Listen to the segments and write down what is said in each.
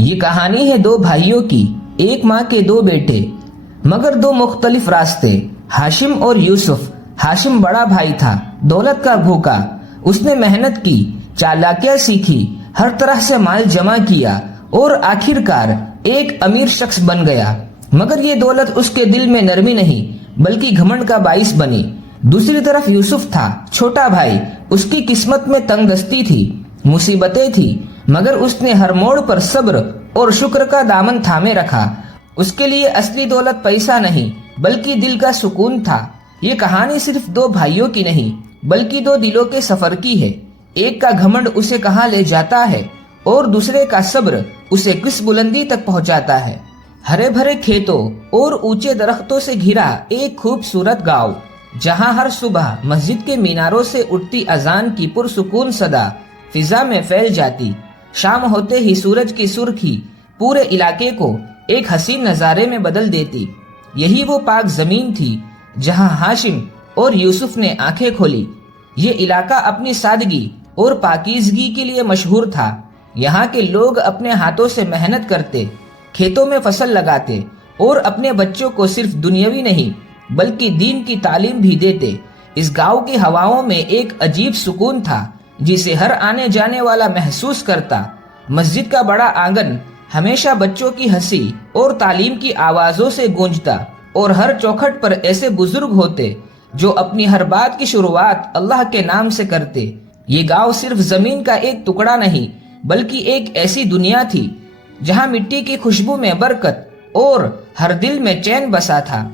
یہ کہانی ہے دو بھائیوں کی، ایک ماں کے دو بیٹے مگر دو مختلف راستے۔ ہاشم اور یوسف۔ ہاشم بڑا بھائی تھا، دولت کا بھوکا۔ اس نے محنت کی، چالاکیاں سیکھی، ہر طرح سے مال جمع کیا اور آخر کار ایک امیر شخص بن گیا۔ مگر یہ دولت اس کے دل میں نرمی نہیں بلکہ گھمنڈ کا باعث بنی۔ دوسری طرف یوسف تھا، چھوٹا بھائی۔ اس کی قسمت میں تنگ دستی تھی، مصیبتیں تھی، مگر اس نے ہر موڑ پر صبر اور شکر کا دامن تھامے رکھا۔ اس کے لیے اصلی دولت پیسہ نہیں بلکہ دل کا سکون تھا۔ یہ کہانی صرف دو بھائیوں کی نہیں بلکہ دو دلوں کے سفر کی ہے۔ ایک کا گھمنڈ اسے کہاں لے جاتا ہے اور دوسرے کا صبر اسے کس بلندی تک پہنچاتا ہے۔ ہرے بھرے کھیتوں اور اونچے درختوں سے گھرا ایک خوبصورت گاؤں، جہاں ہر صبح مسجد کے میناروں سے اٹھتی اذان کی پرسکون صدا فضا میں پھیل جاتی۔ شام ہوتے ہی سورج کی سرخی پورے علاقے کو ایک حسین نظارے میں بدل دیتی۔ یہی وہ پاک زمین تھی جہاں ہاشم اور یوسف نے آنکھیں کھولی۔ یہ علاقہ اپنی سادگی اور پاکیزگی کے لیے مشہور تھا۔ یہاں کے لوگ اپنے ہاتھوں سے محنت کرتے، کھیتوں میں فصل لگاتے اور اپنے بچوں کو صرف دنیاوی نہیں بلکہ دین کی تعلیم بھی دیتے۔ اس گاؤں کی ہواؤں میں ایک عجیب سکون تھا جسے ہر آنے جانے والا محسوس کرتا۔ مسجد کا بڑا آنگن ہمیشہ بچوں کی ہنسی اور تعلیم کی آوازوں سے گونجتا، اور ہر چوکھٹ پر ایسے بزرگ ہوتے جو اپنی ہر بات کی شروعات اللہ کے نام سے کرتے۔ یہ گاؤں صرف زمین کا ایک ٹکڑا نہیں بلکہ ایک ایسی دنیا تھی جہاں مٹی کی خوشبو میں برکت اور ہر دل میں چین بسا تھا۔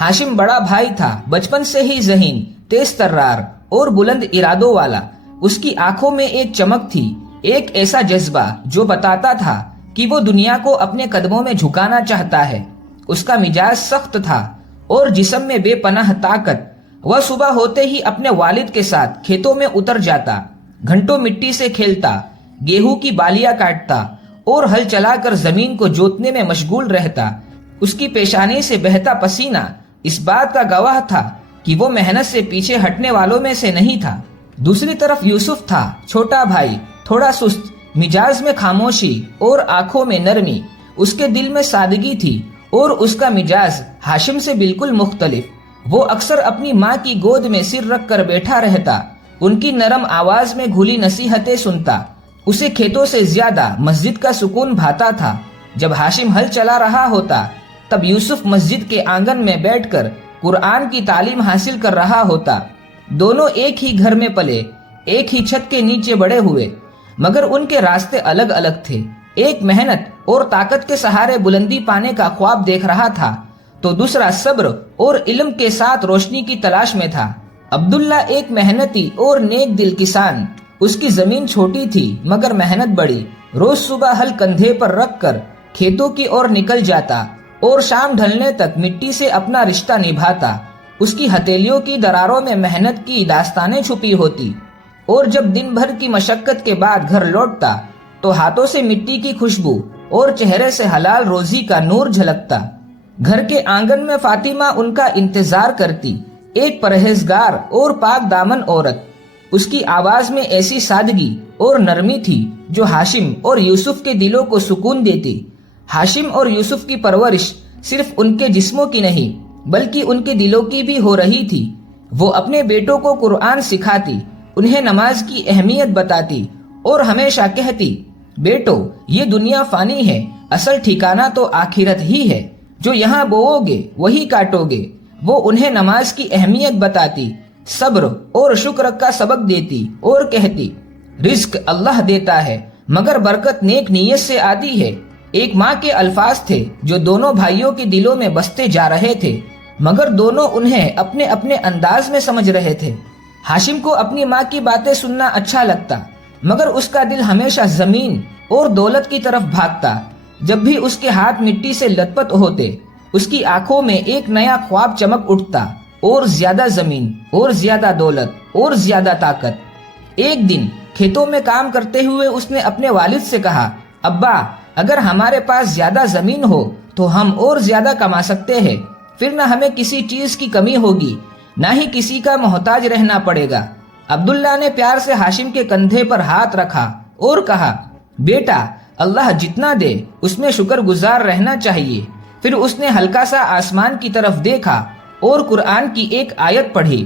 ہاشم بڑا بھائی تھا، بچپن سے ہی ذہین، تیز ترار اور بلند ارادوں والا۔ اس کی آنکھوں میں ایک چمک تھی، ایک ایسا جذبہ جو بتاتا تھا کہ وہ دنیا کو اپنے قدموں میں جھکانا چاہتا ہے۔ اس کا مزاج سخت تھا اور جسم میں بے پناہ طاقت۔ وہ صبح ہوتے ہی اپنے والد کے ساتھ کھیتوں میں اتر جاتا، گھنٹوں مٹی سے کھیلتا، گیہوں کی بالیاں کاٹتا اور ہل چلا کر زمین کو جوتنے میں مشغول رہتا۔ اس کی پیشانی سے بہتا پسینہ اس بات کا گواہ تھا کہ وہ محنت سے پیچھے ہٹنے والوں میں سے نہیں تھا۔ دوسری طرف یوسف تھا، چھوٹا بھائی، تھوڑا سست، مزاج میں خاموشی اور آنکھوں میں نرمی۔ اس کے دل میں سادگی تھی اور اس کا مزاج ہاشم سے بالکل مختلف۔ وہ اکثر اپنی ماں کی گود میں سر رکھ کر بیٹھا رہتا، ان کی نرم آواز میں گھلی نصیحتیں سنتا۔ اسے کھیتوں سے زیادہ مسجد کا سکون بھاتا تھا۔ جب ہاشم ہل چلا رہا ہوتا تب یوسف مسجد کے آنگن میں بیٹھ کر قرآن کی تعلیم حاصل کر رہا ہوتا۔ دونوں ایک ہی گھر میں پلے، ایک ہی چھت کے نیچے بڑے ہوئے، مگر ان کے راستے الگ الگ تھے۔ ایک محنت اور طاقت کے سہارے بلندی پانے کا خواب دیکھ رہا تھا تو دوسرا صبر اور علم کے ساتھ روشنی کی تلاش میں تھا۔ عبداللہ ایک محنتی اور نیک دل کسان۔ اس کی زمین چھوٹی تھی مگر محنت بڑی۔ روز صبح ہل کندھے پر رکھ کر کھیتوں کی اور نکل جاتا اور شام ڈھلنے تک مٹی سے اپنا رشتہ نبھاتا۔ اس کی ہتھیلیوں کی دراروں میں محنت کی داستانیں چھپی ہوتی، اور جب دن بھر کی مشقت کے بعد گھر لوٹتا تو ہاتھوں سے مٹی کی خوشبو اور چہرے سے حلال روزی کا نور جھلکتا۔ گھر کے آنگن میں فاطمہ ان کا انتظار کرتی، ایک پرہیزگار اور پاک دامن عورت۔ اس کی آواز میں ایسی سادگی اور نرمی تھی جو ہاشم اور یوسف کے دلوں کو سکون دیتی۔ ہاشم اور یوسف کی پرورش صرف ان کے جسموں کی نہیں بلکہ ان کے دلوں کی بھی ہو رہی تھی۔ وہ اپنے بیٹوں کو قرآن سکھاتی، انہیں نماز کی اہمیت بتاتی اور ہمیشہ کہتی، بیٹو یہ دنیا فانی ہے، اصل ٹھکانہ تو آخرت ہی ہے، جو یہاں بوؤ گے وہی کاٹو گے۔ وہ انہیں نماز کی اہمیت بتاتی، صبر اور شکر کا سبق دیتی اور کہتی، رزق اللہ دیتا ہے مگر برکت نیک نیت سے آتی ہے۔ ایک ماں کے الفاظ تھے جو دونوں بھائیوں کے دلوں میں بستے جا رہے تھے، مگر دونوں انہیں اپنے اپنے انداز میں سمجھ رہے تھے۔ ہاشم کو اپنی ماں کی باتیں سننا اچھا لگتا، مگر اس کا دل ہمیشہ زمین اور دولت کی طرف بھاگتا۔ جب بھی اس کے ہاتھ مٹی سے لت پت ہوتے، اس کی آنکھوں میں ایک نیا خواب چمک اٹھتا، اور زیادہ زمین اور زیادہ دولت اور زیادہ طاقت۔ ایک دن کھیتوں میں کام کرتے ہوئے اس نے اپنے والد سے کہا، ابا اگر ہمارے پاس زیادہ زمین ہو تو ہم اور زیادہ کما سکتے ہیں، پھر نہ ہمیں کسی چیز کی کمی ہوگی، نہ ہی کسی کا محتاج رہنا پڑے گا۔ عبداللہ نے پیار سے ہاشم کے کندھے پر ہاتھ رکھا اور کہا، بیٹا اللہ جتنا دے اس میں شکر گزار رہنا چاہیے۔ پھر اس نے ہلکا سا آسمان کی طرف دیکھا اور قرآن کی ایک آیت پڑھی،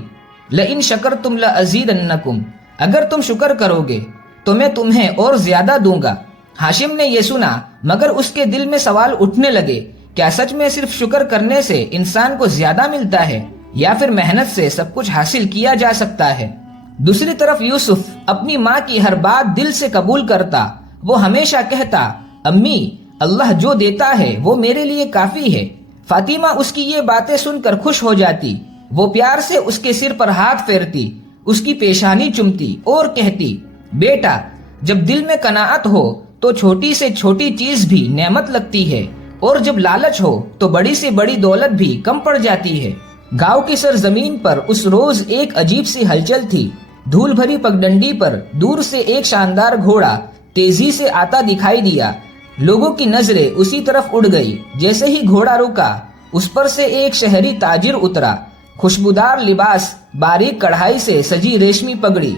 لئن شکرتم لازیدنکم، اگر تم شکر کرو گے تو میں تمہیں اور زیادہ دوں گا۔ ہاشم نے یہ سنا مگر اس کے دل میں سوال اٹھنے لگے، کیا سچ میں صرف شکر کرنے سے انسان کو زیادہ ملتا ہے یا پھر محنت سے سب کچھ حاصل کیا جا سکتا ہے؟ دوسری طرف یوسف اپنی ماں کی ہر بات دل سے قبول کرتا۔ وہ ہمیشہ کہتا، امی اللہ جو دیتا ہے وہ میرے لیے کافی ہے۔ فاطمہ اس کی یہ باتیں سن کر خوش ہو جاتی۔ وہ پیار سے اس کے سر پر ہاتھ پھیرتی، اس کی پیشانی چومتی اور کہتی، بیٹا جب دل میں قناعت ہو تو چھوٹی سے چھوٹی چیز بھی نعمت لگتی ہے، اور جب لالچ ہو تو بڑی سے بڑی دولت بھی کم پڑ جاتی ہے۔ گاؤں کی سرزمین پر اس روز ایک عجیب سی ہلچل تھی۔ دھول بھری پگڈنڈی پر دور سے ایک شاندار گھوڑا تیزی سے آتا دکھائی دیا۔ لوگوں کی نظریں اسی طرف اڑ گئی۔ جیسے ہی گھوڑا رکا اس پر سے ایک شہری تاجر اترا۔ خوشبودار لباس، باریک کڑھائی سے سجی ریشمی پگڑی،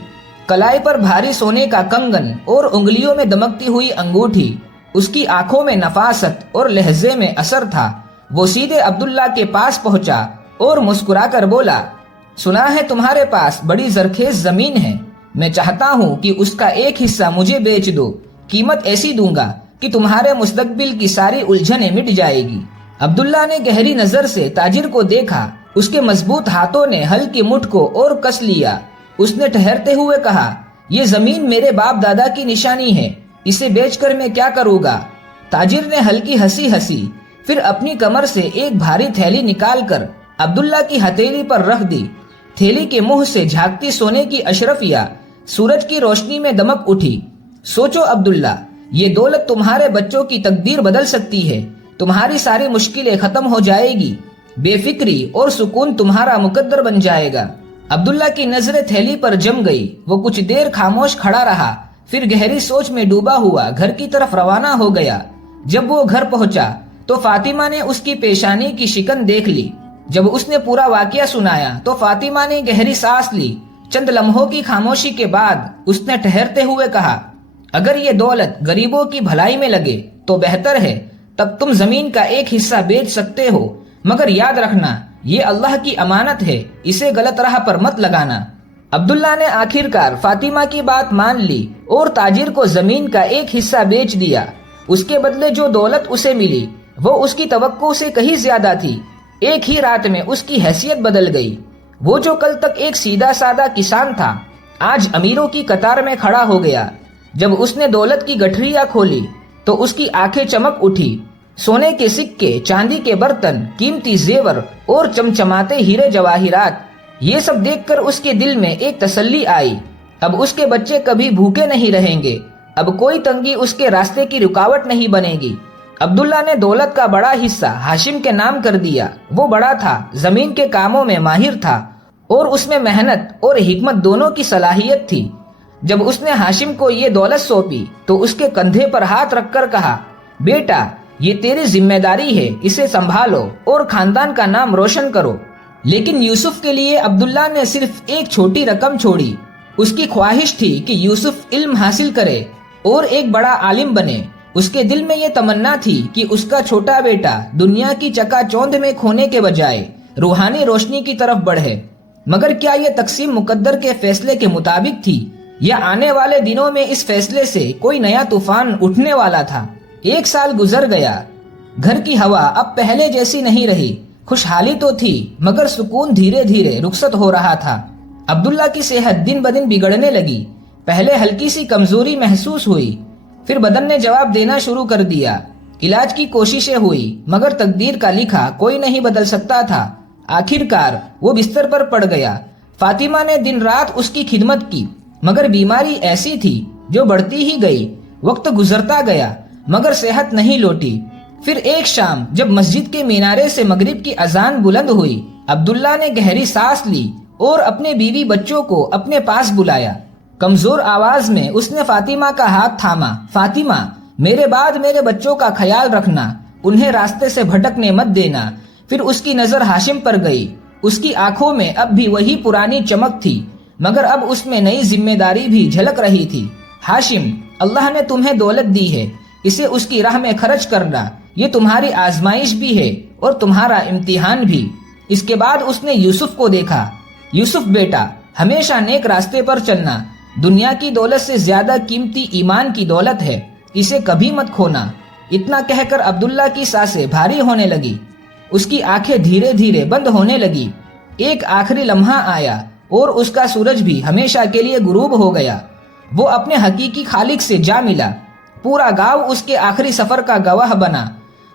کلائی پر بھاری سونے کا کنگن اور انگلیوں میں دمکتی ہوئی انگوٹھی۔ اس کی آنکھوں میں نفاست اور لہجے میں اثر تھا۔ وہ سیدھے عبداللہ کے پاس پہنچا اور مسکرا کر بولا، سنا ہے تمہارے پاس بڑی زرخیز زمین ہے، میں چاہتا ہوں کہ اس کا ایک حصہ مجھے بیچ دو، قیمت ایسی دوں گا کہ تمہارے مستقبل کی ساری الجھنیں مٹ جائے گی۔ عبداللہ نے گہری نظر سے تاجر کو دیکھا۔ اس کے مضبوط ہاتھوں نے ہل کی مٹھ کو اور کس لیا۔ اس نے ٹھہرتے ہوئے کہا، یہ زمین میرے باپ دادا کی نشانی ہے، اسے بیچ کر میں کیا کروں گا؟ تاجر نے ہلکی ہنسی ہنسی، پھر اپنی کمر سے ایک بھاری تھیلی نکال کر عبداللہ کی ہتھیلی پر رکھ دی۔ تھیلی کے منہ سے جھانکتی سونے کی اشرفیہ سورج کی روشنی میں دمک اٹھی۔ سوچو عبداللہ، یہ دولت تمہارے بچوں کی تقدیر بدل سکتی ہے، تمہاری ساری مشکلیں ختم ہو جائے گی، بے فکری اور سکون تمہارا مقدر بن جائے گا۔ عبداللہ کی نظریں تھیلی پر جم گئی۔ وہ کچھ دیر خاموش کھڑا رہا، پھر گہری سوچ میں ڈوبا ہوا گھر کی طرف روانہ ہو گیا۔ جب وہ گھر پہنچا تو فاطمہ نے اس کی پیشانی کی شکن دیکھ لی۔ جب اس نے پورا واقعہ سنایا تو فاطمہ نے گہری سانس لی۔ چند لمحوں کی خاموشی کے بعد اس نے ٹھہرتے ہوئے کہا، اگر یہ دولت غریبوں کی بھلائی میں لگے تو بہتر ہے، تب تم زمین کا ایک حصہ بیچ سکتے ہو، مگر یاد رکھنا یہ اللہ کی امانت ہے، اسے غلط راہ پر مت لگانا۔ عبداللہ نے آخرکار فاطمہ کی بات مان لی اور تاجر کو زمین کا ایک حصہ بیچ دیا۔ اس کے بدلے جو دولت اسے ملی وہ اس کی توقع سے کہیں زیادہ تھی۔ ایک ہی رات میں اس کی حیثیت بدل گئی۔ وہ جو کل تک ایک سیدھا سادہ کسان تھا، آج امیروں کی قطار میں کھڑا ہو گیا۔ جب اس نے دولت کی گٹھریاں کھولی تو اس کی آنکھیں چمک اٹھی۔ سونے کے سکے، چاندی کے برتن، قیمتی زیور اور چمچماتے ہیرے جواہرات، یہ سب دیکھ کر اس کے دل میں ایک تسلی آئی۔ اب اس کے بچے کبھی بھوکے نہیں رہیں گے، اب کوئی تنگی اس کے راستے کی رکاوٹ نہیں بنے گی۔ عبداللہ نے دولت کا بڑا حصہ ہاشم کے نام کر دیا۔ وہ بڑا تھا، زمین کے کاموں میں ماہر تھا اور اس میں محنت اور حکمت دونوں کی صلاحیت تھی۔ جب اس نے ہاشم کو یہ دولت سونپی تو اس کے کندھے پر ہاتھ رکھ کر کہا، بیٹا یہ تیری ذمہ داری ہے، اسے سنبھالو اور خاندان کا نام روشن کرو۔ لیکن یوسف کے لیے عبداللہ نے صرف ایک چھوٹی رقم چھوڑی۔ اس کی خواہش تھی کہ یوسف علم حاصل کرے اور ایک بڑا عالم بنے۔ اس کے دل میں یہ تمنا تھی کہ اس کا چھوٹا بیٹا دنیا کی چکا چوند میں کھونے کے بجائے روحانی روشنی کی طرف بڑھے۔ مگر کیا یہ تقسیم مقدر کے فیصلے کے مطابق تھی یا آنے والے دنوں میں اس فیصلے سے کوئی نیا طوفان اٹھنے والا تھا؟ ایک سال گزر گیا۔ گھر کی ہوا اب پہلے جیسی نہیں رہی۔ خوشحالی تو تھی مگر سکون دھیرے دھیرے رخصت ہو رہا تھا۔ عبداللہ کی صحت دن بدن بگڑنے لگی۔ پہلے ہلکی سی کمزوری محسوس ہوئی، پھر بدن نے جواب دینا شروع کر دیا۔ علاج کی کوششیں ہوئی مگر تقدیر کا لکھا کوئی نہیں بدل سکتا تھا۔ آخرکار وہ بستر پر پڑ گیا۔ فاطمہ نے دن رات اس کی خدمت کی مگر بیماری ایسی تھی جو بڑھتی ہی گئی۔ وقت گزرتا گیا مگر صحت نہیں لوٹی۔ پھر ایک شام جب مسجد کے مینارے سے مغرب کی اذان بلند ہوئی، عبداللہ نے گہری سانس لی اور اپنے بیوی بچوں کو اپنے پاس بلایا۔ کمزور آواز میں اس نے فاطمہ کا ہاتھ تھاما۔ فاطمہ، میرے بعد میرے بچوں کا خیال رکھنا، انہیں راستے سے بھٹکنے مت دینا۔ پھر اس کی نظر ہاشم پر گئی۔ اس کی آنکھوں میں اب بھی وہی پرانی چمک تھی مگر اب اس میں نئی ذمہ داری بھی جھلک رہی تھی۔ ہاشم، اللہ نے تمہیں دولت دی ہے، اسے اس کی راہ میں خرچ کرنا یہ تمہاری آزمائش بھی ہے اور تمہارا امتحان بھی۔ اس کے بعد اس نے یوسف کو دیکھا۔ یوسف بیٹا، ہمیشہ نیک راستے پر چلنا، دنیا کی دولت سے زیادہ قیمتی ایمان کی دولت ہے، اسے کبھی مت کھونا۔ اتنا کہہ کر عبداللہ کی سانسیں بھاری ہونے لگی، اس کی آنکھیں دھیرے دھیرے بند ہونے لگی۔ ایک آخری لمحہ آیا اور اس کا سورج بھی ہمیشہ کے لیے غروب ہو گیا۔ وہ اپنے حقیقی خالق سے جا ملا۔ پورا گاؤں اس کے آخری سفر کا گواہ بنا۔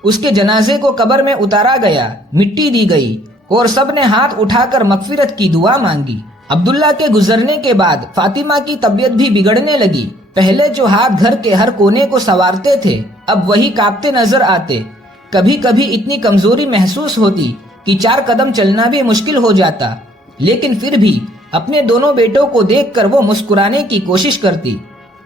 اس کے جنازے کو قبر میں اتارا گیا، مٹی دی گئی اور سب نے ہاتھ اٹھا کر مغفرت کی دعا مانگی۔ عبداللہ کے گزرنے کے بعد فاطمہ کی طبیعت بھی بگڑنے لگی۔ پہلے جو ہاتھ گھر کے ہر کونے کو سنوارتے تھے اب وہی کانپتے نظر آتے۔ کبھی کبھی اتنی کمزوری محسوس ہوتی کہ 4 قدم چلنا بھی مشکل ہو جاتا، لیکن پھر بھی اپنے دونوں بیٹوں کو دیکھ کر وہ مسکرانے کی کوشش کرتی۔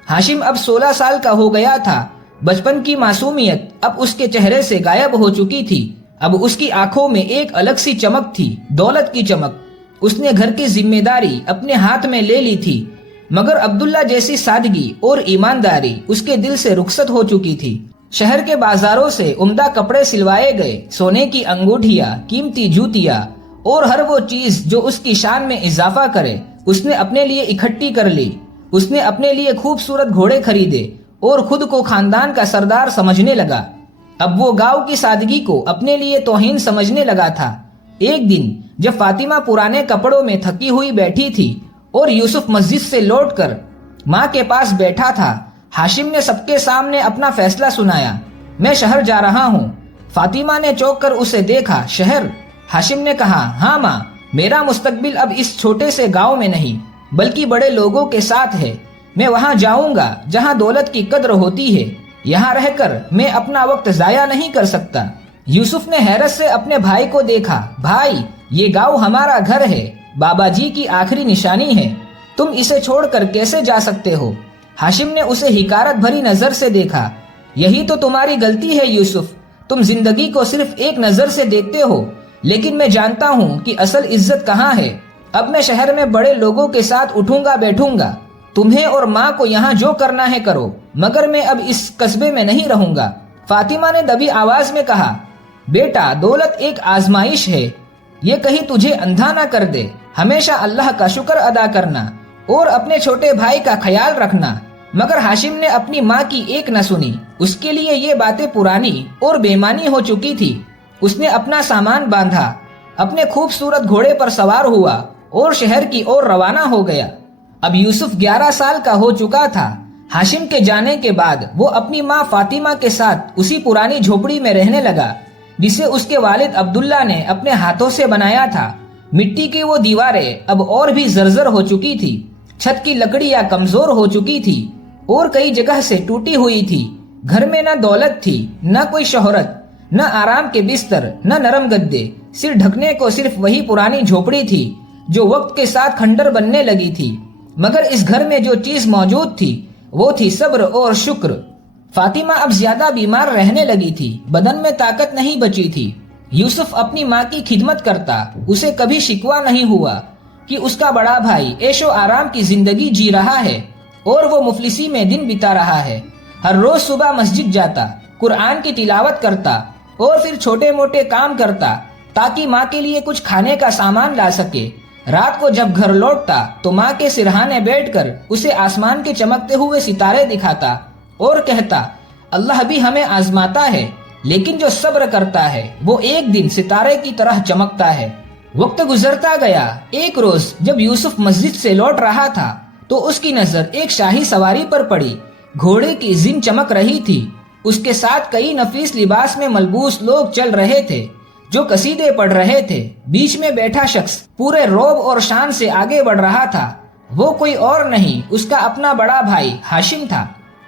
ہاشم اب 16 سال کا ہو گیا تھا۔ بچپن کی معصومیت اب اس کے چہرے سے غائب ہو چکی تھی۔ اب اس کی آنکھوں میں ایک الگ سی چمک تھی، دولت کی چمک۔ اس نے گھر کی ذمہ داری اپنے ہاتھ میں لے لی تھی، مگر عبداللہ جیسی سادگی اور ایمانداری اس کے دل سے رخصت ہو چکی تھی۔ شہر کے بازاروں سے عمدہ کپڑے سلوائے گئے، سونے کی انگوٹھیاں، قیمتی جوتیاں اور ہر وہ چیز جو اس کی شان میں اضافہ کرے اس نے اپنے لیے اکٹھی کر لی۔ اس نے اپنے لیے خوبصورت گھوڑے خریدے اور خود کو خاندان کا سردار سمجھنے لگا۔ اب وہ گاؤں کی سادگی کو اپنے لیے توہین سمجھنے لگا تھا۔ ایک دن جب فاطمہ پرانے کپڑوں میں تھکی ہوئی بیٹھی تھی اور یوسف مسجد سے لوٹ کر ماں کے پاس بیٹھا تھا، ہاشم نے سب کے سامنے اپنا فیصلہ سنایا۔ میں شہر جا رہا ہوں۔ فاطمہ نے چونک کر اسے دیکھا۔ شہر؟ ہاشم نے کہا، ہاں ماں، میرا مستقبل اب اس چھوٹے سے گاؤں میں نہیں بلکہ بڑے لوگوں کے ساتھ ہے۔ میں وہاں جاؤں گا جہاں دولت کی قدر ہوتی ہے۔ یہاں رہ کر میں اپنا وقت ضائع نہیں کر سکتا۔ یوسف نے حیرت سے اپنے بھائی کو دیکھا۔ بھائی، یہ گاؤں ہمارا گھر ہے، بابا جی کی آخری نشانی ہے، تم اسے چھوڑ کر کیسے جا سکتے ہو؟ ہاشم نے اسے حقارت بھری نظر سے دیکھا۔ یہی تو تمہاری غلطی ہے یوسف، تم زندگی کو صرف ایک نظر سے دیکھتے ہو، لیکن میں جانتا ہوں کہ اصل عزت کہاں ہے۔ اب میں شہر میں بڑے لوگوں کے ساتھ اٹھوں گا بیٹھوں گا، تمہیں اور ماں کو یہاں جو کرنا ہے کرو، مگر میں اب اس قصبے میں نہیں رہوں گا۔ فاطمہ نے دبی آواز میں کہا، بیٹا، دولت ایک آزمائش ہے، یہ کہیں تجھے اندھا نہ کر دے۔ ہمیشہ اللہ کا شکر ادا کرنا اور اپنے چھوٹے بھائی کا خیال رکھنا۔ مگر ہاشم نے اپنی ماں کی ایک نہ سنی، اس کے لیے یہ باتیں پرانی اور بےمانی ہو چکی تھی۔ اس نے اپنا سامان باندھا، اپنے خوبصورت گھوڑے پر سوار ہوا اور شہر کی اور روانہ ہو گیا۔ اب یوسف 11 سال کا ہو چکا تھا۔ ہاشم کے جانے کے بعد وہ اپنی ماں فاطمہ کے ساتھ اسی پرانی جھوپڑی میں رہنے لگا جسے اس کے والد عبداللہ نے اپنے ہاتھوں سے بنایا تھا۔ مٹی کی وہ دیواریں اب اور بھی زرزر ہو چکی تھی، چھت کی لکڑیاں کمزور ہو چکی تھی اور کئی جگہ سے ٹوٹی ہوئی تھی۔ گھر میں نہ دولت تھی، نہ کوئی شہرت، نہ آرام کے بستر، نہ نرم گدے، سر ڈھکنے کو صرف وہی پرانی جھوپڑی تھی جو وقت کے ساتھ کھنڈر بننے لگی تھی۔ مگر اس گھر میں جو چیز موجود تھی وہ تھی صبر اور شکر۔ فاطمہ اب زیادہ بیمار رہنے لگی تھی، بدن میں طاقت نہیں بچی تھی۔ یوسف اپنی ماں کی خدمت کرتا، اسے کبھی شکوہ نہیں ہوا کہ اس کا بڑا بھائی عیش و آرام کی زندگی جی رہا ہے اور وہ مفلسی میں دن بتا رہا ہے۔ ہر روز صبح مسجد جاتا، قرآن کی تلاوت کرتا اور پھر چھوٹے موٹے کام کرتا تاکہ ماں کے لیے کچھ کھانے کا سامان لا سکے۔ رات کو جب گھر لوٹتا تو ماں کے سرہانے بیٹھ کر اسے آسمان کے چمکتے ہوئے ستارے دکھاتا اور کہتا، اللہ بھی ہمیں آزماتا ہے، لیکن جو صبر کرتا ہے وہ ایک دن ستارے کی طرح چمکتا ہے۔ وقت گزرتا گیا۔ ایک روز جب یوسف مسجد سے لوٹ رہا تھا تو اس کی نظر ایک شاہی سواری پر پڑی۔ گھوڑے کی زن چمک رہی تھی، اس کے ساتھ کئی نفیس لباس میں ملبوس لوگ چل رہے تھے جو قصیدے پڑھ رہے تھے۔ بیچ میں بیٹھا شخص پورے روب اور شان سے آگے بڑھ رہا تھا۔ وہ کوئی اور نہیں، اس کا اپنا بڑا بھائی ہاشم تھا۔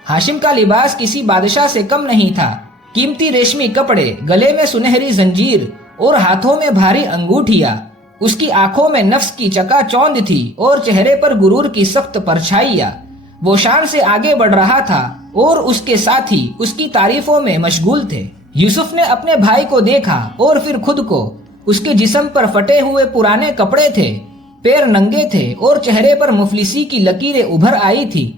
ہاشم کا لباس کسی بادشاہ سے کم نہیں تھا۔ قیمتی ریشمی کپڑے، گلے میں سنہری زنجیر اور ہاتھوں میں بھاری انگوٹھیاں۔ اس کی آنکھوں میں نفس کی چکا چوند تھی اور چہرے پر غرور کی سخت پرچھائیاں۔ وہ شان سے آگے بڑھ رہا تھا اور اس کے ساتھی اس کی تعریفوں میں مشغول تھے۔ یوسف نے اپنے بھائی کو دیکھا اور پھر خود کو۔ اس کے جسم پر پھٹے ہوئے پرانے کپڑے تھے، پیر ننگے تھے اور چہرے پر مفلسی کی لکیریں ابھر آئی تھی۔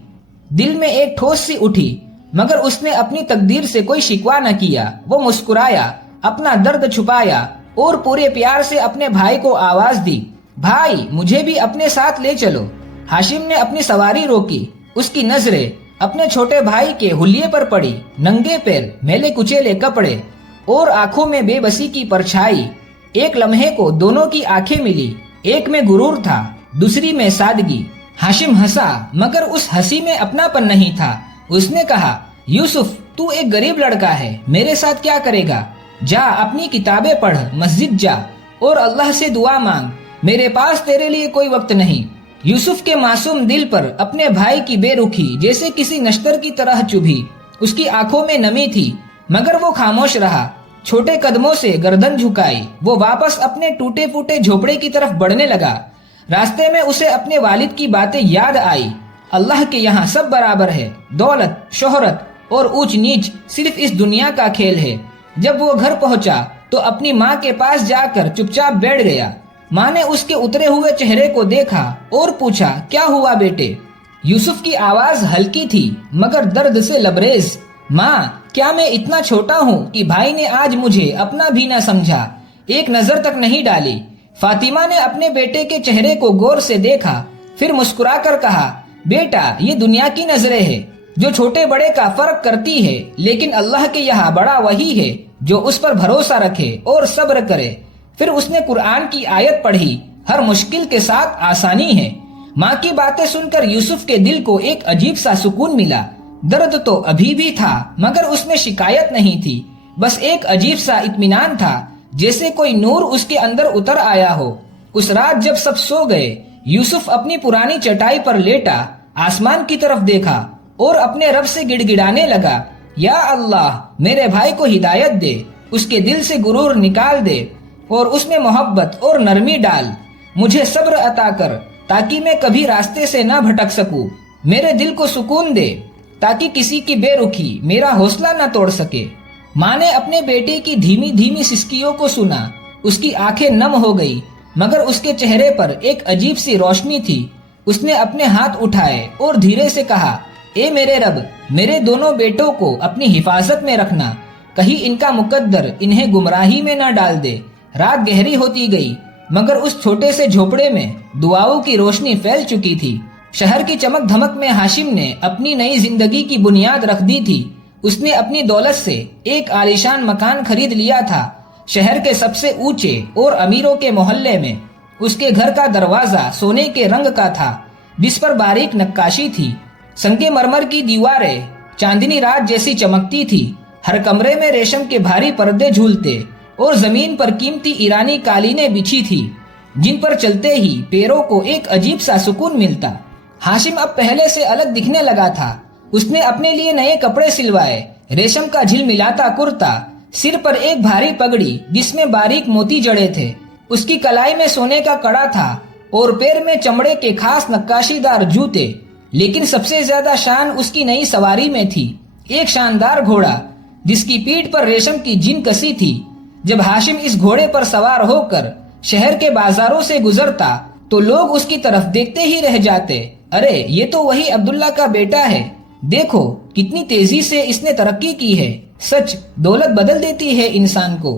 دل میں ایک ٹھوس سی اٹھی، مگر اس نے اپنی تقدیر سے کوئی شکوہ نہ کیا. وہ مسکرایا، اپنا درد چھپایا اور پورے پیار سے اپنے بھائی کو آواز دی، بھائی مجھے بھی اپنے ساتھ لے چلو. ہاشم نے اپنی سواری روکی. اس کی نظریں اپنے چھوٹے بھائی کے حلیے پر پڑی، ننگے پیر، میلے کچیلے کپڑے اور آنکھوں میں بے بسی کی پرچھائی. ایک لمحے کو دونوں کی آنکھیں ملی، ایک میں غرور تھا، دوسری میں سادگی. ہاشم ہنسا مگر اس ہنسی میں اپنا پن نہیں تھا. اس نے کہا، یوسف تو ایک غریب لڑکا ہے، میرے ساتھ کیا کرے گا؟ جا اپنی کتابیں پڑھ، مسجد جا اور اللہ سے دعا مانگ، میرے پاس تیرے لیے کوئی وقت نہیں. یوسف کے معصوم دل پر اپنے بھائی کی بے رخی جیسے کسی نشتر کی طرح چبھی. اس کی آنکھوں میں نمی تھی مگر وہ خاموش رہا. چھوٹے قدموں سے گردن جھکائی وہ واپس اپنے ٹوٹے پھوٹے جھوپڑے کی طرف بڑھنے لگا. راستے میں اسے اپنے والد کی باتیں یاد آئی. اللہ کے یہاں سب برابر ہے، دولت، شہرت اور اونچ نیچ صرف اس دنیا کا کھیل ہے. جب وہ گھر پہنچا تو اپنی ماں کے پاس جا کر چپ چاپ بیٹھ گیا. ماں نے اس کے اترے ہوئے چہرے کو دیکھا اور پوچھا، کیا ہوا بیٹے؟ یوسف کی آواز ہلکی تھی مگر درد سے لبریز. ماں، کیا میں اتنا چھوٹا ہوں کہ بھائی نے آج مجھے اپنا بھی نہ سمجھا، ایک نظر تک نہیں ڈالی؟ فاطمہ نے اپنے بیٹے کے چہرے کو غور سے دیکھا، پھر مسکرا کر کہا، بیٹا یہ دنیا کی نظریں ہے جو چھوٹے بڑے کا فرق کرتی ہے، لیکن اللہ کے یہاں بڑا وہی ہے جو اس پر بھروسہ رکھے اور صبر کرے. پھر اس نے قرآن کی آیت پڑھی، ہر مشکل کے ساتھ آسانی ہے. ماں کی باتیں سن کر یوسف کے دل کو ایک عجیب سا سکون ملا. درد تو ابھی بھی تھا مگر اس میں شکایت نہیں تھی، بس ایک عجیب سا اطمینان تھا، جیسے کوئی نور اس کے اندر اتر آیا ہو. اس رات جب سب سو گئے، یوسف اپنی پرانی چٹائی پر لیٹا، آسمان کی طرف دیکھا اور اپنے رب سے گڑ گڑانے لگا، یا اللہ میرے بھائی کو ہدایت دے، اس کے دل سے غرور نکال دے اور اس میں محبت اور نرمی ڈال. مجھے صبر عطا کر تاکہ میں کبھی راستے سے نہ بھٹک سکوں. میرے دل کو سکون دے تاکہ کسی کی بے رخی میرا حوصلہ نہ توڑ سکے. ماں نے اپنے بیٹے کی دھیمی دھیمی سسکیوں کو سنا. اس کی آنکھیں نم ہو گئی مگر اس کے چہرے پر ایک عجیب سی روشنی تھی. اس نے اپنے ہاتھ اٹھائے اور دھیرے سے کہا، اے میرے رب، میرے دونوں بیٹوں کو اپنی حفاظت میں رکھنا، کہیں ان کا مقدر انہیں گمراہی میں نہ ڈال دے. رات گہری ہوتی گئی مگر اس چھوٹے سے جھوپڑے میں دعاؤں کی روشنی پھیل چکی تھی. شہر کی چمک دھمک میں ہاشم نے اپنی نئی زندگی کی بنیاد رکھ دی تھی. اس نے اپنی دولت سے ایک عالیشان مکان خرید لیا تھا، شہر کے سب سے اونچے اور امیروں کے محلے میں. اس کے گھر کا دروازہ سونے کے رنگ کا تھا جس پر باریک نقاشی تھی. سنگ مرمر کی دیواریں چاندنی رات جیسی چمکتی تھی. ہر کمرے میں ریشم کے بھاری پردے جھولتے اور زمین پر قیمتی ایرانی قالینیں بچھی تھی جن پر چلتے ہی پیروں کو ایک عجیب سا سکون ملتا. ہاشم اب پہلے سے الگ دکھنے لگا تھا. اس نے اپنے لیے نئے کپڑے سلوائے، ریشم کا جھلملاتا کرتا، سر پر ایک بھاری پگڑی جس میں باریک موتی جڑے تھے، اس کی کلائی میں سونے کا کڑا تھا اور پیر میں چمڑے کے خاص نقاشی دار جوتے. لیکن سب سے زیادہ شان اس کی نئی سواری میں تھی، ایک شاندار گھوڑا جس کی پیٹھ پر ریشم کی جن کسی تھی. جب ہاشم اس گھوڑے پر سوار ہو کر شہر کے بازاروں سے گزرتا تو لوگ اس کی طرف دیکھتے ہی رہ جاتے. ارے یہ تو وہی عبداللہ کا بیٹا ہے، دیکھو کتنی تیزی سے اس نے ترقی کی ہے. سچ دولت بدل دیتی ہے انسان کو.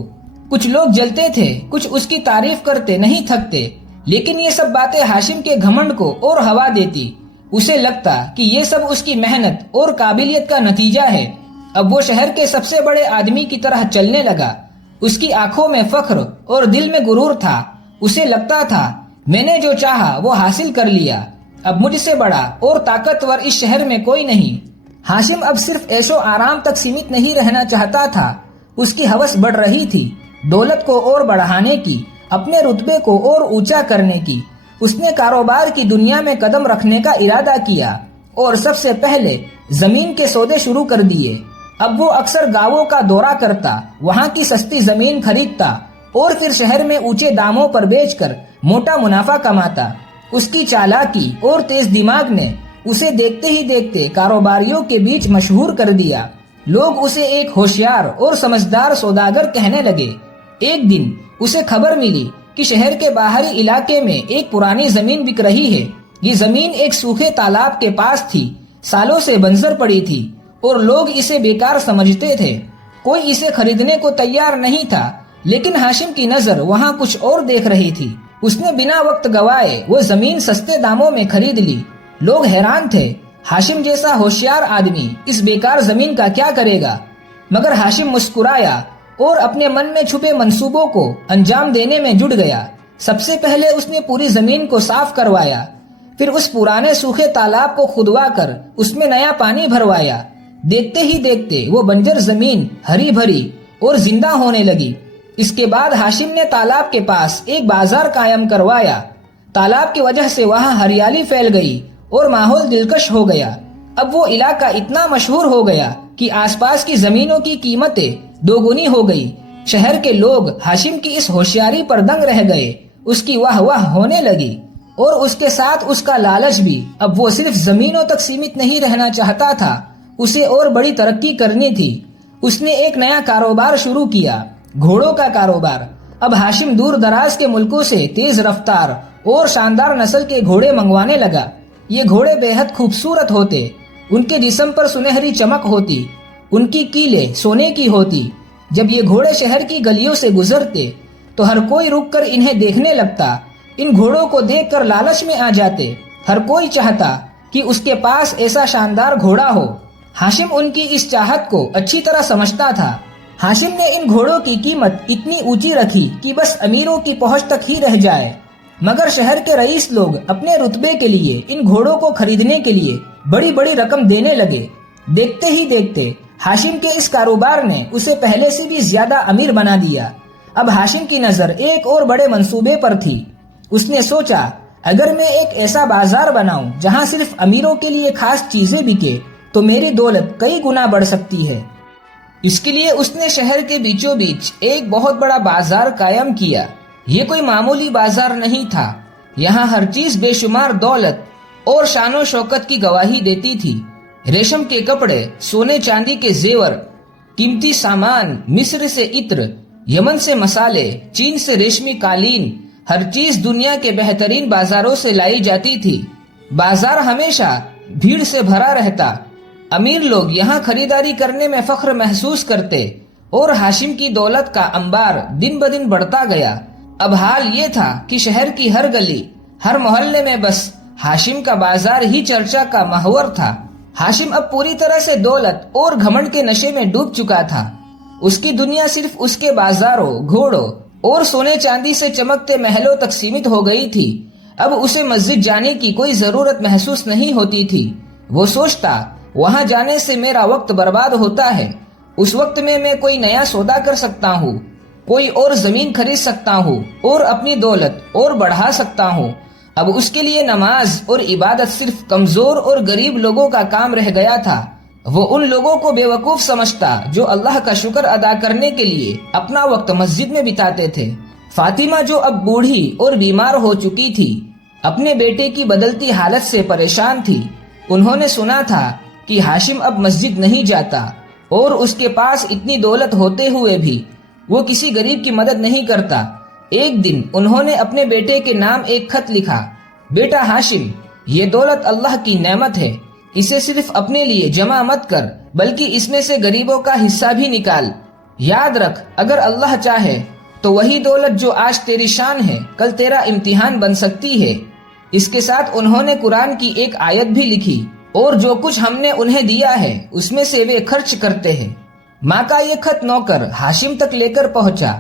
کچھ لوگ جلتے تھے، کچھ اس کی تعریف کرتے نہیں تھکتے، لیکن یہ سب باتیں ہاشم کے گھمنڈ کو اور ہوا دیتی. اسے لگتا کہ یہ سب اس کی محنت اور قابلیت کا نتیجہ ہے. اب وہ شہر کے سب سے بڑے آدمی کی طرح چلنے لگا. اس کی آنکھوں میں فخر اور دل میں غرور تھا. اسے لگتا تھا میں نے جو چاہا وہ حاصل کر لیا، اب مجھ سے بڑا اور طاقتور اس شہر میں کوئی نہیں. ہاشم اب صرف عیش و آرام تک سیمت نہیں رہنا چاہتا تھا. اس کی ہوس بڑھ رہی تھی، دولت کو اور بڑھانے کی، اپنے رتبے کو اور اونچا کرنے کی. اس نے کاروبار کی دنیا میں قدم رکھنے کا ارادہ کیا اور سب سے پہلے زمین کے سودے شروع کر دیے. اب وہ اکثر گاؤں کا دورہ کرتا، وہاں کی سستی زمین خریدتا اور پھر شہر میں اونچے داموں پر بیچ کر موٹا منافع کماتا. اس کی چالاکی اور تیز دماغ نے اسے دیکھتے ہی دیکھتے کاروباریوں کے بیچ مشہور کر دیا. لوگ اسے ایک ہوشیار اور سمجھدار سوداگر کہنے لگے. ایک دن اسے خبر ملی کہ شہر کے باہری علاقے میں ایک پرانی زمین بک رہی ہے. یہ زمین ایک سوکھے تالاب کے پاس تھی، سالوں سے بنجر پڑی تھی. اور لوگ اسے بیکار سمجھتے تھے. کوئی اسے خریدنے کو تیار نہیں تھا، لیکن ہاشم کی نظر وہاں کچھ اور دیکھ رہی تھی. اس نے بنا وقت گوائے وہ زمین سستے داموں میں خرید لی. لوگ حیران تھے، ہاشم جیسا ہوشیار آدمی اس بیکار زمین کا کیا کرے گا؟ مگر ہاشم مسکرایا اور اپنے من میں چھپے منصوبوں کو انجام دینے میں جٹ گیا. سب سے پہلے اس نے پوری زمین کو صاف کروایا، پھر اس پرانے سوکھے تالاب کو کھدوا کر اس میں نیا پانی بھروایا. دیکھتے ہی دیکھتے وہ بنجر زمین ہری بھری اور زندہ ہونے لگی. اس کے بعد ہاشم نے تالاب کے پاس ایک بازار قائم کروایا. تالاب کی وجہ سے وہاں ہریالی پھیل گئی اور ماحول دلکش ہو گیا. اب وہ علاقہ اتنا مشہور ہو گیا کہ آس پاس کی زمینوں کی قیمتیں دوگنی ہو گئی. شہر کے لوگ ہاشم کی اس ہوشیاری پر دنگ رہ گئے. اس کی واہ واہ ہونے لگی اور اس کے ساتھ اس کا لالچ بھی. اب وہ صرف زمینوں تک سیمت نہیں رہنا چاہتا تھا، اسے اور بڑی ترقی کرنی تھی. اس نے ایک نیا کاروبار شروع کیا، گھوڑوں کا کاروبار. اب ہاشم دور دراز کے ملکوں سے تیز رفتار اور شاندار نسل کے گھوڑے منگوانے لگا. یہ گھوڑے بے حد خوبصورت ہوتے، ان کے جسم پر سنہری چمک ہوتی، ان کی کیلیں سونے کی ہوتی. جب یہ گھوڑے شہر کی گلیوں سے گزرتے تو ہر کوئی رک کر انہیں دیکھنے لگتا. ان گھوڑوں کو دیکھ کر لالچ میں آ جاتے. ہر کوئی چاہتا کہ اس کے پاس ایسا شاندار گھوڑا ہو. ہاشم ان کی اس چاہت کو اچھی طرح سمجھتا تھا. ہاشم نے ان گھوڑوں کی قیمت اتنی اونچی رکھی کہ بس امیروں کی پہنچ تک ہی رہ جائے. مگر شہر کے رئیس لوگ اپنے رتبے کے لیے ان گھوڑوں کو خریدنے کے لیے بڑی بڑی رقم دینے لگے. دیکھتے ہی دیکھتے ہاشم کے اس کاروبار نے اسے پہلے سے بھی زیادہ امیر بنا دیا. اب ہاشم کی نظر ایک اور بڑے منصوبے پر تھی. اس نے سوچا، اگر میں ایک ایسا بازار بناؤں جہاں صرف امیروں کے لیے خاص چیزیں بکے تو میری دولت کئی گنا بڑھ سکتی ہے. اس کے لیے اس نے شہر کے بیچوں بیچ ایک بہت بڑا بازار قائم کیا. یہ کوئی معمولی بازار نہیں تھا. یہاں ہر چیز بے شمار دولت اور شان و شوکت کی گواہی دیتی تھی. ریشم کے کپڑے، سونے چاندی کے زیور، قیمتی سامان، مصر سے عطر، یمن سے مسالے، چین سے ریشمی قالین، ہر چیز دنیا کے بہترین بازاروں سے لائی جاتی تھی. بازار ہمیشہ بھیڑ سے بھرا رہتا. امیر لوگ یہاں خریداری کرنے میں فخر محسوس کرتے اور ہاشم کی دولت کا انبار دن بدن بڑھتا گیا. اب حال یہ تھا کہ شہر کی ہر گلی، ہر محلے میں بس ہاشم کا بازار ہی چرچا کا محور تھا. ہاشم اب پوری طرح سے دولت اور گھمنڈ کے نشے میں ڈوب چکا تھا. اس کی دنیا صرف اس کے بازاروں، گھوڑوں اور سونے چاندی سے چمکتے محلوں تک سیمت ہو گئی تھی. اب اسے مسجد جانے کی کوئی ضرورت محسوس نہیں ہوتی تھی. وہ سوچتا، وہاں جانے سے میرا وقت برباد ہوتا ہے. اس وقت میں کوئی نیا سودا کر سکتا ہوں، کوئی اور زمین خرید سکتا ہوں اور اپنی دولت اور بڑھا سکتا ہوں. اب اس کے لیے نماز اور عبادت صرف کمزور اور غریب لوگوں کا کام رہ گیا تھا. وہ ان لوگوں کو بے وقوف سمجھتا جو اللہ کا شکر ادا کرنے کے لیے اپنا وقت مسجد میں بتاتے تھے. فاطمہ جو اب بوڑھی اور بیمار ہو چکی تھی، اپنے بیٹے کی بدلتی حالت سے پریشان تھی. انہوں نے سنا تھا کہ ہاشم اب مسجد نہیں جاتا اور اس کے پاس اتنی دولت ہوتے ہوئے بھی وہ کسی غریب کی مدد نہیں کرتا. ایک دن انہوں نے اپنے بیٹے کے نام ایک خط لکھا، بیٹا ہاشم، یہ دولت اللہ کی نعمت ہے، اسے صرف اپنے لیے جمع مت کر بلکہ اس میں سے غریبوں کا حصہ بھی نکال. یاد رکھ، اگر اللہ چاہے تو وہی دولت جو آج تیری شان ہے کل تیرا امتحان بن سکتی ہے. اس کے ساتھ انہوں نے قرآن کی ایک آیت بھی لکھی، اور جو کچھ ہم نے انہیں دیا ہے اس میں سے وہ خرچ کرتے ہیں. ماں کا یہ خط نوکر ہاشم تک لے کر پہنچا.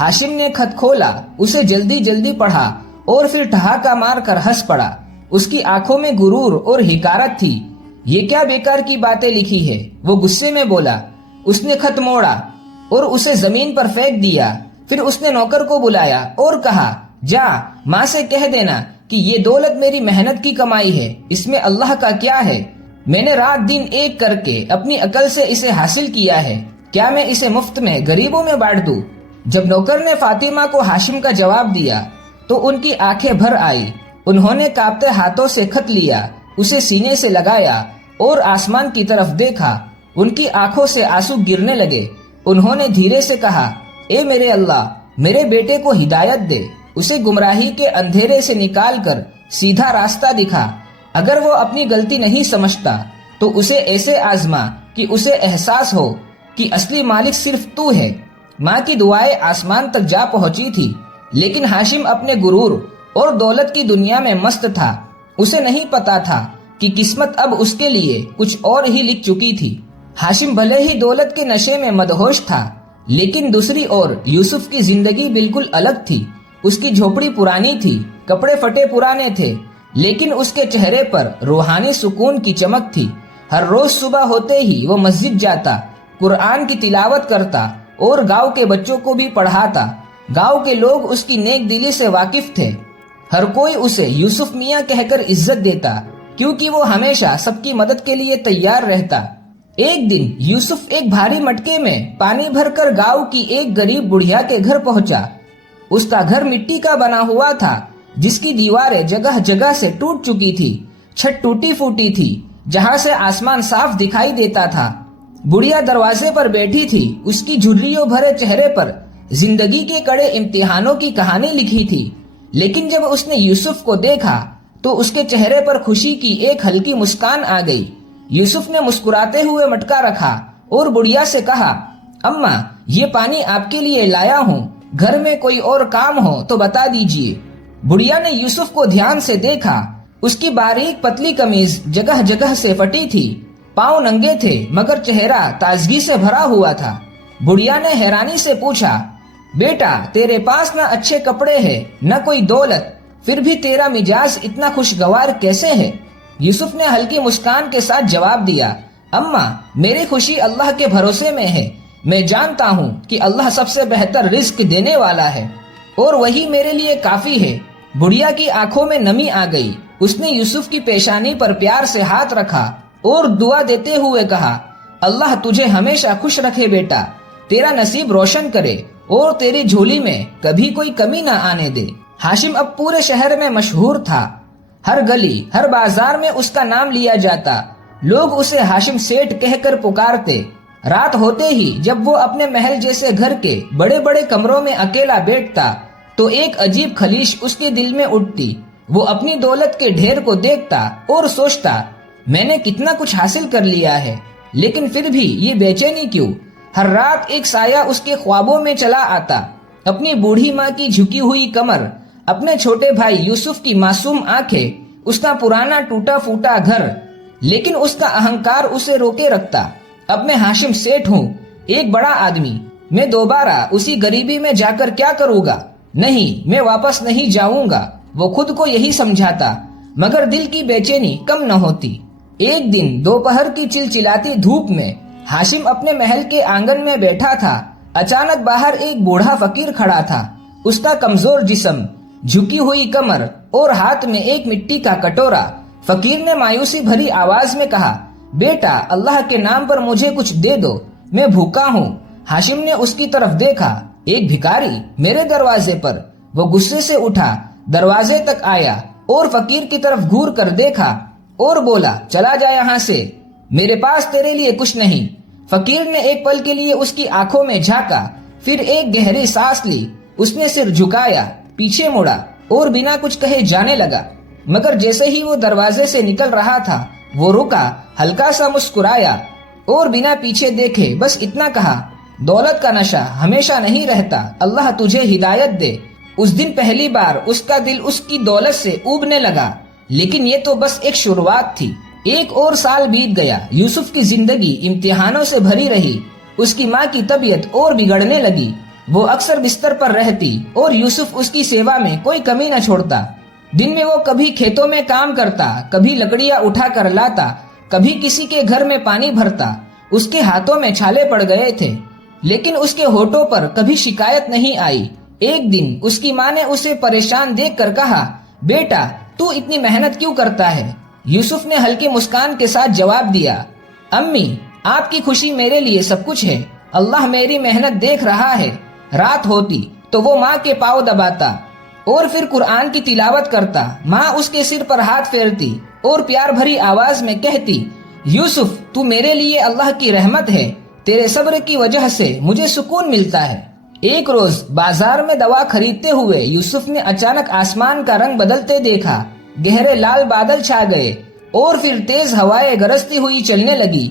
ہاشم نے خط کھولا، اسے جلدی جلدی پڑھا اور پھر ٹھہاکا مار کر ہنس پڑا. اس کی آنکھوں میں غرور اور حقارت تھی. یہ کیا بیکار کی باتیں لکھی ہے، وہ غصے میں بولا. اس نے خط موڑا اور اسے زمین پر پھینک دیا. پھر اس نے نوکر کو بلایا اور کہا، جا ماں سے کہہ دینا کہ یہ دولت میری محنت کی کمائی ہے، اس میں اللہ کا کیا ہے. میں نے رات دن ایک کر کے اپنی عقل سے اسے حاصل کیا ہے، کیا میں اسے مفت میں غریبوں میں بانٹ دوں؟ جب نوکر نے فاطمہ کو ہاشم کا جواب دیا تو ان کی آنکھیں بھر آئی. انہوں نے کانپتے ہاتھوں سے خط لیا، اسے سینے سے لگایا اور آسمان کی طرف دیکھا. ان کی آنکھوں سے آنسو گرنے لگے. انہوں نے دھیرے سے کہا، اے میرے اللہ، میرے بیٹے کو ہدایت دے، اسے گمراہی کے اندھیرے سے نکال کر سیدھا راستہ دکھا. اگر وہ اپنی غلطی نہیں سمجھتا تو اسے ایسے آزما کہ اسے احساس ہو کہ اصلی مالک صرف تو ہے۔ ماں کی دعائیں آسمان تک جا پہنچی تھی، لیکن ہاشم اپنے غرور اور دولت کی دنیا میں مست تھا۔ اسے نہیں پتا تھا کہ قسمت اب اس کے لیے کچھ اور ہی لکھ چکی تھی۔ ہاشم بھلے ہی دولت کے نشے میں مدہوش تھا، لیکن دوسری اور یوسف کی زندگی بالکل الگ تھی۔ اس کی جھوپڑی پرانی تھی، کپڑے پھٹے پرانے تھے، لیکن اس کے چہرے پر روحانی سکون کی چمک تھی۔ ہر روز صبح ہوتے ہی وہ مسجد جاتا، قرآن کی تلاوت کرتا اور گاؤں کے بچوں کو بھی پڑھاتا۔ گاؤں کے لوگ اس کی نیک دلی سے واقف تھے۔ ہر کوئی اسے یوسف میاں کہہ کر عزت دیتا، کیونکہ وہ ہمیشہ سب کی مدد کے لیے تیار رہتا۔ ایک دن یوسف ایک بھاری مٹکے میں پانی بھر کر گاؤں کی ایک غریب بڑھیا کے گھر پہنچا۔ اس کا گھر مٹی کا بنا ہوا تھا، جس کی دیواریں جگہ جگہ سے ٹوٹ چکی تھی، چھت ٹوٹی پھوٹی تھی، جہاں سے آسمان صاف دکھائی دیتا تھا۔ بڑھیا دروازے پر بیٹھی تھی، اس کی جھریوں بھرے چہرے پر زندگی کے کڑے امتحانوں کی کہانی لکھی تھی۔ لیکن جب اس نے یوسف کو دیکھا تو اس کے چہرے پر خوشی کی ایک ہلکی مسکان آ گئی۔ یوسف نے مسکراتے ہوئے مٹکا رکھا اور بڑھیا سے کہا، اماں، یہ پانی آپ کے لیے لایا ہوں، گھر میں کوئی اور کام ہو تو بتا دیجیے۔ بڑھیا نے یوسف کو دھیان سے دیکھا۔ اس کی باریک پتلی قمیض جگہ جگہ سے پھٹی تھی، پاؤں ننگے تھے، مگر چہرہ تازگی سے بھرا ہوا تھا۔ بڑھیا نے حیرانی سے پوچھا، بیٹا، تیرے پاس نہ اچھے کپڑے ہیں نہ کوئی دولت، پھر بھی تیرا مزاج اتنا خوشگوار کیسے ہے؟ یوسف نے ہلکی مسکان کے ساتھ جواب دیا، اماں، میری خوشی اللہ کے بھروسے میں ہے۔ میں جانتا ہوں کہ اللہ سب سے بہتر رزق دینے والا ہے اور وہی میرے لیے کافی ہے۔ بڑھیا کی آنکھوں میں نمی آ گئی۔ اس نے یوسف کی پیشانی پر پیار سے ہاتھ رکھا اور دعا دیتے ہوئے کہا، اللہ تجھے ہمیشہ خوش رکھے بیٹا، تیرا نصیب روشن کرے اور تیری جھولی میں کبھی کوئی کمی نہ آنے دے۔ ہاشم اب پورے شہر میں مشہور تھا۔ ہر گلی، ہر بازار میں اس کا نام لیا جاتا۔ لوگ اسے ہاشم سیٹھ کہہ کر پکارتے۔ رات ہوتے ہی جب وہ اپنے محل جیسے گھر کے بڑے بڑے کمروں میں اکیلا بیٹھتا تو ایک عجیب خلیش اس کے دل میں اٹھتی۔ وہ اپنی دولت کے ڈھیر کو دیکھتا اور سوچتا، میں نے کتنا کچھ حاصل کر لیا ہے، لیکن پھر بھی یہ بے چینی کیوں؟ ہر رات ایک سایہ اس کے خوابوں میں چلا آتا، اپنی بوڑھی ماں کی جھکی ہوئی کمر، اپنے چھوٹے بھائی یوسف کی معصوم آنکھیں، اس کا پرانا ٹوٹا پھوٹا گھر۔ لیکن اس کا اہنکار اسے روکے رکھتا۔ اب میں ہاشم سیٹھ ہوں، ایک بڑا آدمی، میں دوبارہ اسی غریبی میں جا کر کیا کروں گا؟ نہیں، میں واپس نہیں جاؤں گا، وہ خود کو یہی سمجھاتا، مگر دل کی بے چینی کم نہ ہوتی۔ ایک دن دوپہر کی چلچلاتی دھوپ میں ہاشم اپنے محل کے آنگن میں بیٹھا تھا۔ اچانک باہر ایک بوڑھا فقیر کھڑا تھا۔ اس کا کمزور جسم، جھکی ہوئی کمر اور ہاتھ میں ایک مٹی کا کٹورا۔ فقیر نے مایوسی بھری آواز میں کہا، بیٹا، اللہ کے نام پر مجھے کچھ دے دو، میں بھوکا ہوں۔ ہاشم نے اس کی طرف دیکھا، ایک بھکاری میرے دروازے پر۔ وہ غصے سے اٹھا، دروازے تک آیا اور فقیر کی طرف گھور کر دیکھا اور بولا، چلا جا یہاں سے، میرے پاس تیرے لیے کچھ نہیں۔ فقیر نے ایک پل کے لیے اس کی آنکھوں میں جھانکا، پھر ایک گہری سانس لی۔ اس نے سر جھکایا، پیچھے مڑا اور بنا کچھ کہے جانے لگا۔ مگر جیسے ہی وہ دروازے سے نکل رہا تھا، وہ رکا، ہلکا سا مسکرایا اور بنا پیچھے دیکھے بس اتنا کہا، دولت کا نشہ ہمیشہ نہیں رہتا، اللہ تجھے ہدایت دے۔ اس دن پہلی بار اس کا دل اس کی دولت سے اوبنے لگا، لیکن یہ تو بس ایک شروعات تھی۔ ایک اور سال بیت گیا۔ یوسف کی زندگی امتحانوں سے بھری رہی۔ اس کی ماں کی طبیعت اور بگڑنے لگی۔ وہ اکثر بستر پر رہتی اور یوسف اس کی سیوا میں کوئی کمی نہ چھوڑتا۔ دن میں وہ کبھی کھیتوں میں کام کرتا، کبھی لکڑیاں اٹھا کر لاتا، کبھی کسی کے گھر میں پانی بھرتا۔ اس کے ہاتھوں میں چھالے پڑ گئے تھے، لیکن اس کے ہونٹوں پر کبھی شکایت نہیں آئی۔ ایک دن اس کی ماں نے اسے پریشان دیکھ کر کہا، بیٹا، تو اتنی محنت کیوں کرتا ہے؟ یوسف نے ہلکی مسکان کے ساتھ جواب دیا، امی، آپ کی خوشی میرے لیے سب کچھ ہے، اللہ میری محنت دیکھ رہا ہے۔ رات ہوتی تو وہ ماں کے پاؤں دباتا اور پھر قرآن کی تلاوت کرتا۔ ماں اس کے سر پر ہاتھ پھیرتی اور پیار بھری آواز میں کہتی، یوسف، تو میرے لیے اللہ کی رحمت ہے، تیرے صبر کی وجہ سے مجھے سکون ملتا ہے۔ ایک روز بازار میں دوا خریدتے ہوئے یوسف نے اچانک آسمان کا رنگ بدلتے دیکھا۔ گہرے لال بادل چھا گئے اور پھر تیز ہوائیں گرجتی ہوئی چلنے لگی۔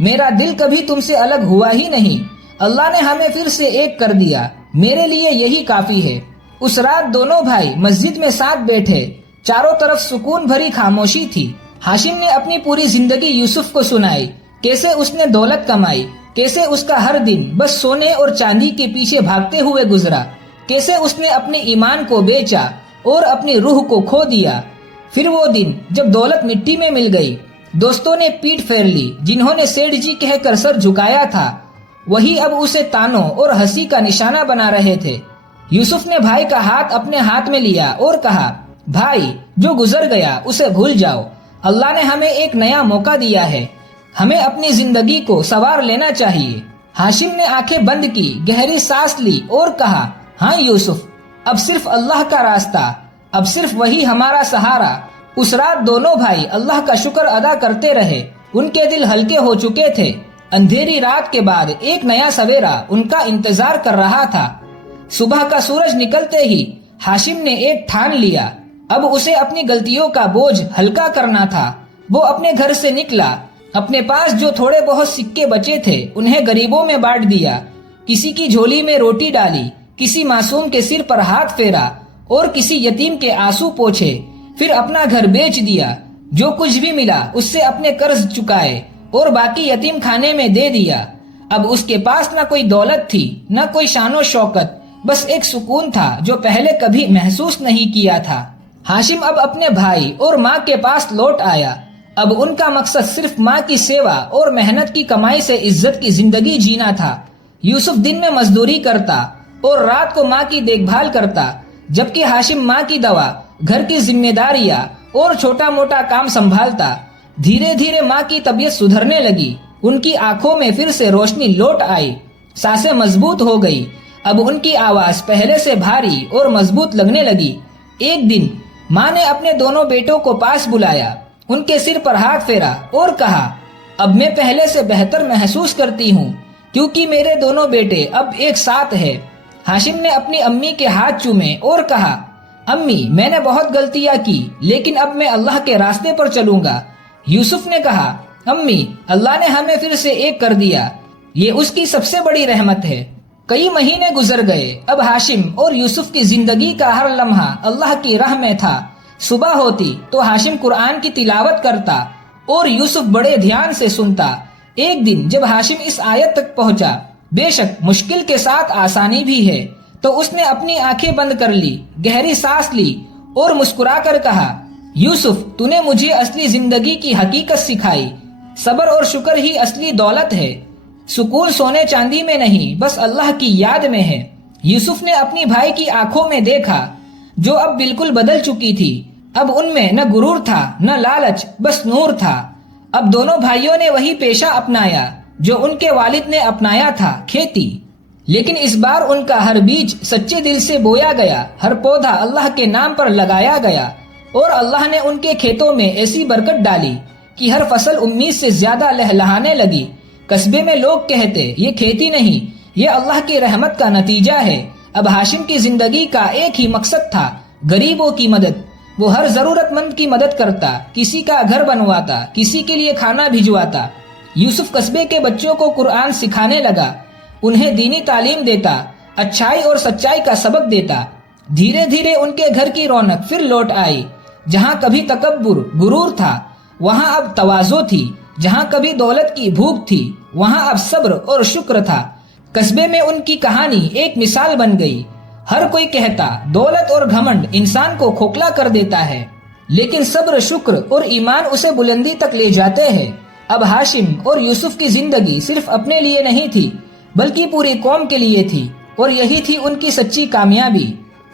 میرا دل کبھی تم سے الگ ہوا ہی نہیں، اللہ نے ہمیں پھر سے ایک کر دیا، میرے لیے یہی کافی ہے۔ اس رات دونوں بھائی مسجد میں ساتھ بیٹھے، چاروں طرف سکون بھری خاموشی تھی۔ ہاشم نے اپنی پوری زندگی یوسف کو سنائی، کیسے اس نے دولت کمائی، کیسے اس کا ہر دن بس سونے اور چاندی کے پیچھے بھاگتے ہوئے گزرا، کیسے اس نے اپنے ایمان کو بیچا اور اپنی روح کو کھو دیا۔ پھر وہ دن جب دولت مٹی میں مل گئی، دوستوں نے پیٹ پھیر لی، جنہوں نے سیٹھ جی کہہ کر سر جھکایا تھا، وہی اب اسے تانوں اور ہنسی کا نشانہ بنا رہے تھے۔ یوسف نے بھائی کا ہاتھ اپنے ہاتھ میں لیا اور کہا، بھائی جو گزر گیا اسے بھول جاؤ، اللہ نے ہمیں ایک نیا موقع دیا ہے، ہمیں اپنی زندگی کو سنوار لینا چاہیے۔ ہاشم نے آنکھیں بند کی، گہری سانس لی اور کہا، ہاں یوسف، اب صرف اللہ کا راستہ، اب صرف وہی ہمارا سہارا۔ اس رات دونوں بھائی اللہ کا شکر ادا کرتے رہے، ان کے دل ہلکے ہو چکے تھے۔ اندھیری رات کے بعد ایک نیا سویرا ان کا انتظار کر رہا تھا۔ صبح کا سورج نکلتے ہی ہاشم نے ایک ٹھان لیا، اب اسے اپنی غلطیوں کا بوجھ ہلکا کرنا تھا۔ وہ اپنے گھر سے نکلا، اپنے پاس جو تھوڑے بہت سکے بچے تھے انہیں غریبوں میں بانٹ دیا، کسی کی جھولی میں روٹی ڈالی، کسی معصوم کے سر پر ہاتھ پھیرا اور کسی یتیم کے آنسو پوچھے، پھر اپنا گھر بیچ دیا، جو کچھ بھی ملا اس سے اپنے قرض چکائے اور باقی یتیم خانے میں دے دیا۔ اب اس کے پاس نہ کوئی دولت تھی، نہ کوئی شان و شوکت، بس ایک سکون تھا جو پہلے کبھی محسوس نہیں کیا تھا۔ ہاشم اب اپنے بھائی اور ماں کے پاس لوٹ آیا۔ اب ان کا مقصد صرف ماں کی سیوا اور محنت کی کمائی سے عزت کی زندگی جینا تھا۔ یوسف دن میں مزدوری کرتا اور رات کو ماں کی دیکھ بھال کرتا، جبکہ ہاشم ماں کی دوا، گھر کی ذمہ داریاں اور چھوٹا موٹا کام سنبھالتا۔ دھیرے دھیرے ماں کی طبیعت سدھرنے لگی، ان کی آنکھوں میں پھر سے روشنی لوٹ آئی، سانسیں مضبوط ہو گئی، اب ان کی آواز پہلے سے بھاری اور مضبوط لگنے لگی۔ ایک دن ماں نے اپنے دونوں بیٹوں کو پاس بلایا، ان کے سر پر ہاتھ پھیرا اور کہا، اب میں پہلے سے بہتر محسوس کرتی ہوں کیونکہ میرے دونوں بیٹے اب ایک ساتھ ہیں۔ ہاشم نے اپنی امی کے ہاتھ چومے اور کہا، امی میں نے بہت غلطیاں کی لیکن اب میں اللہ کے راستے پر چلوں گا۔ یوسف نے کہا، امی اللہ نے ہمیں پھر سے ایک کر دیا، یہ اس کی سب سے بڑی رحمت ہے۔ کئی مہینے گزر گئے، اب ہاشم اور یوسف کی زندگی کا ہر لمحہ اللہ کی راہ میں تھا۔ صبح ہوتی تو ہاشم قرآن کی تلاوت کرتا اور یوسف بڑے دھیان سے سنتا۔ ایک دن جب ہاشم اس آیت تک پہنچا، بے شک مشکل کے ساتھ آسانی بھی ہے، تو اس نے اپنی آنکھیں بند کر لی، گہری سانس لی اور مسکرا کر کہا، یوسف تو نے مجھے اصلی زندگی کی حقیقت سکھائی، صبر اور شکر ہی اصلی دولت ہے، سکون سونے چاندی میں نہیں بس اللہ کی یاد میں ہے۔ یوسف نے اپنی بھائی کی آنکھوں میں دیکھا جو اب بالکل بدل چکی تھی، اب ان میں نہ غرور تھا نہ لالچ، بس نور تھا۔ اب دونوں بھائیوں نے وہی پیشہ اپنایا جو ان کے والد نے اپنایا تھا، کھیتی، لیکن اس بار ان کا ہر بیج سچے دل سے بویا گیا، ہر پودا اللہ کے نام پر لگایا گیا، اور اللہ نے ان کے کھیتوں میں ایسی برکت ڈالی کہ ہر فصل امید سے زیادہ لہلہانے لگی۔ قصبے میں لوگ کہتے یہ کھیتی نہیں، یہ اللہ کی رحمت کا نتیجہ ہے۔ اب ہاشم کی زندگی کا ایک ہی مقصد تھا، غریبوں کی مدد۔ وہ ہر ضرورت مند کی مدد کرتا، کسی کا گھر بنواتا، کسی کے لیے کھانا بھجواتا۔ یوسف قصبے کے بچوں کو قرآن سکھانے لگا، انہیں دینی تعلیم دیتا، اچھائی اور سچائی کا سبق دیتا۔ دھیرے دھیرے ان کے گھر کی رونق پھر لوٹ آئی، جہاں کبھی تکبر، غرور تھا وہاں اب تواضع تھی، جہاں کبھی دولت کی بھوک تھی وہاں اب صبر اور شکر تھا۔ قصبے میں ان کی کہانی ایک مثال بن گئی۔ ہر کوئی کہتا دولت اور گھمنڈ انسان کو کھوکھلا کر دیتا ہے، لیکن صبر، شکر اور ایمان اسے بلندی تک لے جاتے ہیں۔ اب ہاشم اور یوسف کی زندگی صرف اپنے لیے نہیں تھی بلکہ پوری قوم کے لیے تھی، اور یہی تھی ان کی سچی کامیابی۔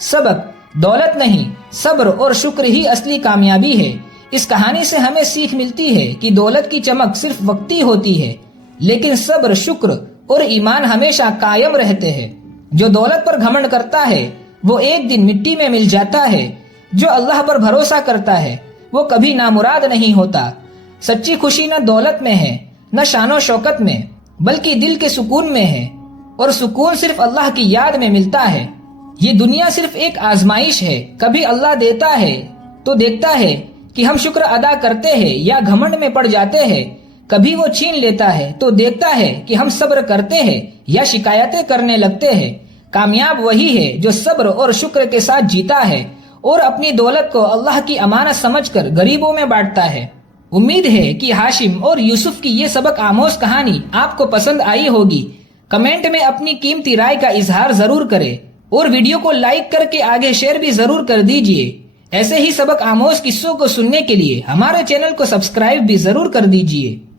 سبق: دولت نہیں، صبر اور شکر ہی اصلی کامیابی ہے۔ اس کہانی سے ہمیں سیکھ ملتی ہے کہ دولت کی چمک صرف وقتی ہوتی ہے، لیکن صبر، شکر اور ایمان ہمیشہ قائم رہتے ہیں۔ جو دولت پر گھمنڈ کرتا ہے وہ ایک دن مٹی میں مل جاتا ہے، جو اللہ پر بھروسہ کرتا ہے وہ کبھی نامراد نہیں ہوتا۔ سچی خوشی نہ دولت میں ہے، نہ شان و شوکت میں، بلکہ دل کے سکون میں ہے، اور سکون صرف اللہ کی یاد میں ملتا ہے۔ یہ دنیا صرف ایک آزمائش ہے، کبھی اللہ دیتا ہے تو دیکھتا ہے کہ ہم شکر ادا کرتے ہیں یا گھمنڈ میں پڑ جاتے ہیں، کبھی وہ چھین لیتا ہے تو دیکھتا ہے کہ ہم صبر کرتے ہیں یا شکایتیں کرنے لگتے ہیں۔ کامیاب وہی ہے جو صبر اور شکر کے ساتھ جیتا ہے اور اپنی دولت کو اللہ کی امانت سمجھ کر غریبوں میں بانٹتا ہے۔ امید ہے کہ ہاشم اور یوسف کی یہ سبق آموز کہانی آپ کو پسند آئی ہوگی۔ کمنٹ میں اپنی قیمتی رائے کا اظہار ضرور کریں اور ویڈیو کو لائک کر کے آگے شیئر بھی ضرور کر دیجئے۔ ایسے ہی سبق آموز قصوں کو سننے کے لیے ہمارے چینل کو سبسکرائب بھی ضرور کر دیجئے۔